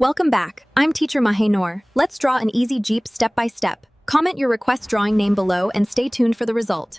Welcome back. I'm teacher Mahenor. Let's draw an easy Jeep step by step. Comment your request drawing name below and stay tuned for the result.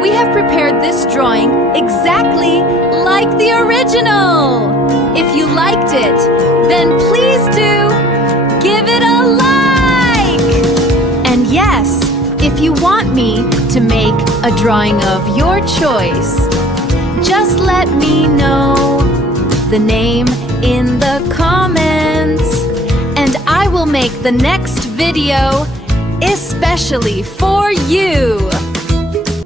We have prepared this drawing exactly like the original. If you liked it, then please do give it a like. And yes, if you want me to make a drawing of your choice, just let me know the name in the comments, and I will make the next video especially for you.